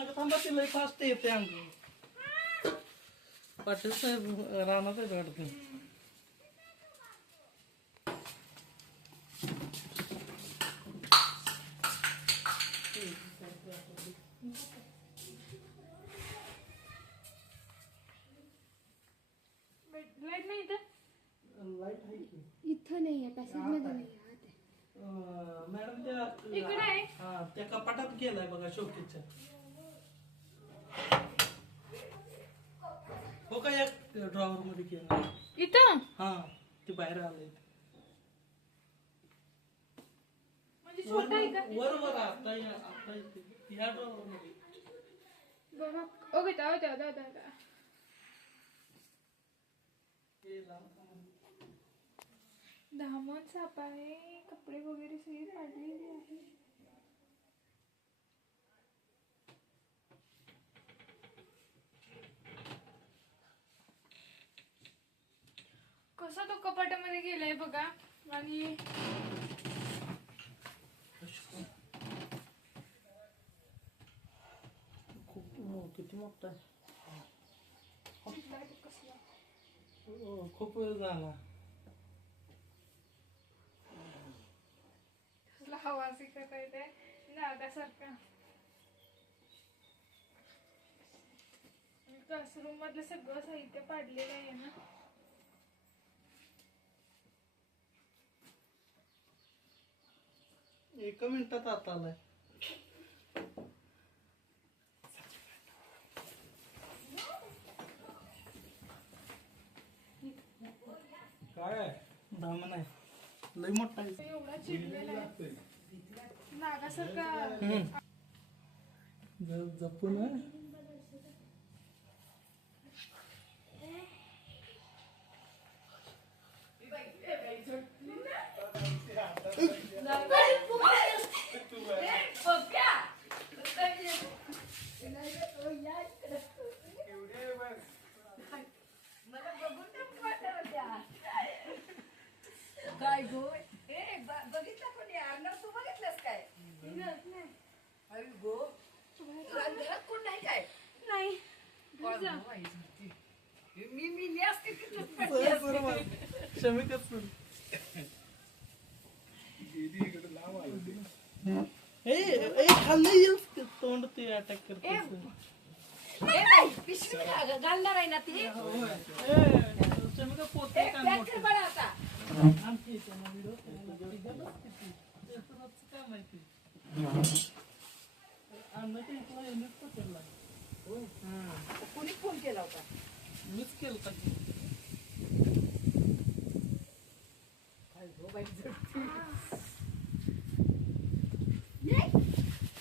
ए पुरी माग थांबा ती लय फास्ट येते अंग पाटील साहेब रानात आहे वाटतं लाइट नाही इथं लाइट आहे की? इथं नाही आहे पॅसेजमध्ये नाही आहे आत। आहे. अं, मॅडम त्या इकडे आहे. हा त्या कपाटात गेलाय बघा शोकेच्या का एक ड्रॉवर मध्ये गेला इथं? हा ते बाहेर आलंय म्हणजे छोटा आहे का? वर वर आता या आता इथे. या ड्रॉवर मध्ये बघा. हे लांब थांब. धामण साप आहे कपडे वगैरे सगळे काढलेले आहे. तो कपाटामध्ये गेलाय बघा. आणि खूप किती मोठा आहे? हो, खूप वेळ झाला. कसला हवासी करायचंय नागासारखा क्लासरूम मधलं सगळं साहित्य पाडलेलं आहे ना. एका मिनिटात आता आलाय. काय? धामण आहे. लय मोठा आहे. एवढा चिडलेला आहे. नागासारखा. हम्म. ज- जपून गो ए ब- बघितलं कोणी अर्णव तू बघितलंस काय अरे गो घरात कोण नाही काय नाही कोण गो बाई झुरती. मी मी मी असते तिथंच पडली सर, असते. सर, मला क्षमिकच सर. ए खाल्लं येऊस ते तोंड ते अटॅक करते घालणार आहे ना ती? ए, क्षमिका पोते आता. रोजचं काय माहिती अन्नाच्या इथला युनिट पकडला हा कोणी फोन केला होता? मीच केलं की झुरती.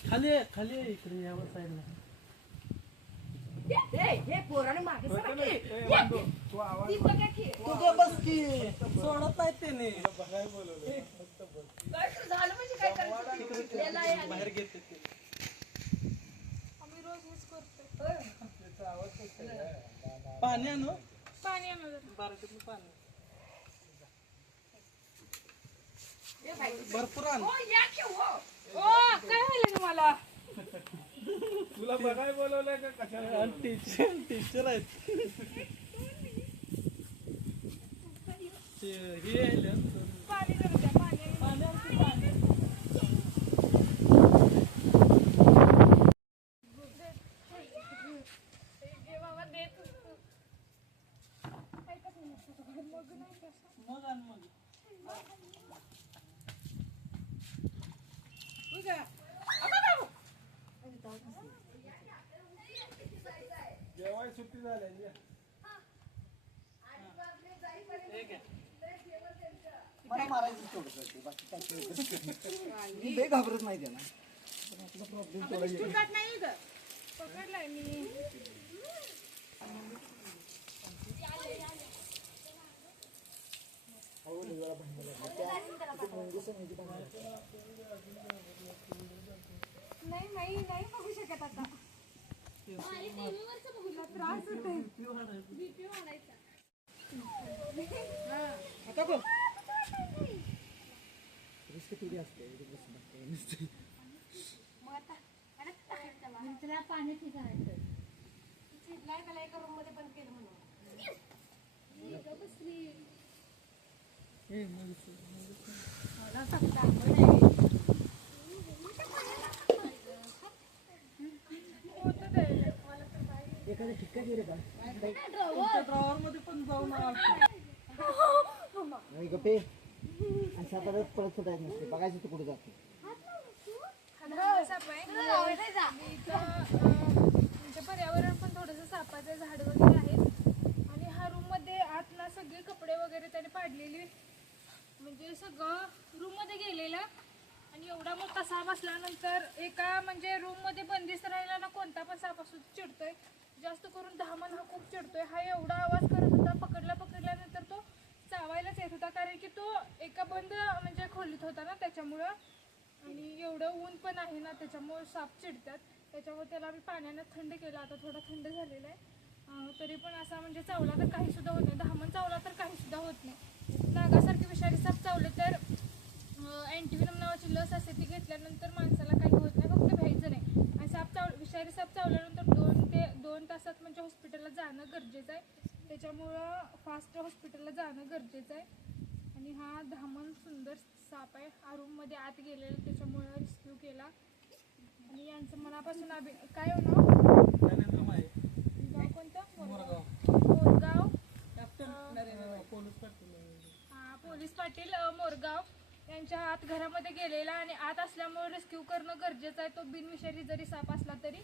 खाली आहे खाली इकडे या साईडला. ए, ए, हे पोराने मागे सरा की. ए, ये, बंधू, तू आवाज ती बघा की तुझं बस की सोडत नाही त्याने बघाय बोलवलं फक्त बघ काय तर झालं म्हणजे काय करायचं याला हे आणि- बाहेर घेते ते आम्ही रोज हेच करतो त्याचा आवाज कसं आहे? ना, ना. पाणी आणू पाणी जरा. बारकीतलं पाणी. भरपूर आण. हो या की हो. ओ काय झालं तुम्हाला तुला बघाय बोलवलंय का कशाला? आणि टीचर टीचर आहेत. ते हे आहे पाणी आण पाणी. सुट्टी. हे. मला मारायचं बाकी काय ते- मी लय घाबरत नाही आपला प्रॉब्लेम थोडा. तुझ्यात नाही इथं. पकडलाय मी नाही नाही नाही बघू शकत आता तुला त्रास होतोय आता बघ रिस्क थोडी असते इथे बसून. पाण्याची झाड चिडलाय त्याला एका रूममध्ये बंद केलं म्हणून बसली हे मुलगी होतं ते मला तर काय एखादं ठिक्का गेले का तुमच्या ड्रॉवर मध्ये पण जाऊन आलो. नाही आणि साताऱ्यात परत सुटायचं नसते बघायचं तू कुठे जाते पर्यावरण पण थोडंसं सापाचं झाड वगैरे आहेत आणि हा रूममध्ये आतला सगळे कपडे वगैरे त्याने पाडलेले म्हणजे सगळं रूममध्ये गेलेलं आणि एवढा मोठा साप असल्यानंतर एका म्हणजे रूममध्ये बंदिस्त राहिला ना कोणता पण साप असू चिडतोय जास्त करून दहामन हा खूप चिडतोय. हा एवढा आवाज करत होता पकडला पकडल्यानंतर तो चावायलाच येत होता. कारण की तो एका बंद म्हणजे खोलीत होता ना त्याच्यामुळं. आणि एवढं ऊन पण आहे ना त्याच्यामुळं साप चिडतात. त्याच्यामुळे त्याला आम्ही पाण्यानं थंड केलं. आता थोडा थंड झालेला आहे. तरी पण असा म्हणजे चावला तर काही सुद्धा होत नाही. दहामन चावला तर काही सुद्धा होत नाही. नागासारखे विषारी साप चावले तर अँटीविनम नावाची लस असते ती घेतल्यानंतर माणसाला काही होत नाही फक्त भ्यायचं नाही आणि साप चाव विषारी साप चावल्यानंतर दोन ते दोन तासात म्हणजे हॉस्पिटलला जाणं गरजेचं आहे. त्याच्यामुळं फास्ट हॉस्पिटलला जाणं गरजेचं आहे. आणि हा धामण सुंदर साप आहे. हा रूममध्ये आत गेलेला त्याच्यामुळं रेस्क्यू केला. आणि यांचं मनापासून अभि काय हो नाव? गाव कोणतं? मोरगाव. मोरगाव. पोलीस पाटील. हा पोलीस पाटील अ, मोरगाव. त्यांच्या आत घरामध्ये गेलेला आणि आत असल्यामुळे रेस्क्यू करणं गरजेचं आहे. तो बिनविषारी जरी साप असला तरी.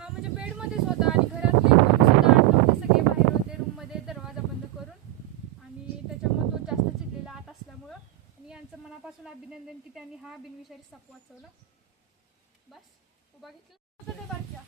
हा म्हणजे बेडमध्येच होता आणि घरातले सुद्धा आत नव्हते सगळे बाहेर होते. रूममध्ये दरवाजा बंद करून. आणि त्याच्यामुळे तो जास्त चिडलेला आत असल्यामुळं. आणि यांचं मनापासून अभिनंदन की त्यांनी हा बिनविषारी साप वाचवला. बस उभा घेतला. होता ते बारक्या?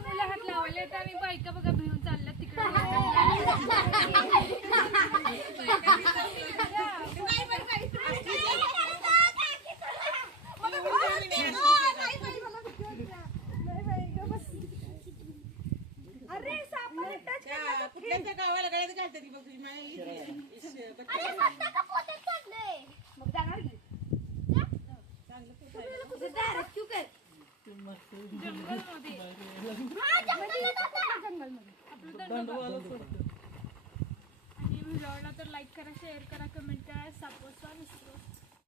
मुलं हात लावायला आणि बायका बघा भिवून चालल्या तिकडे.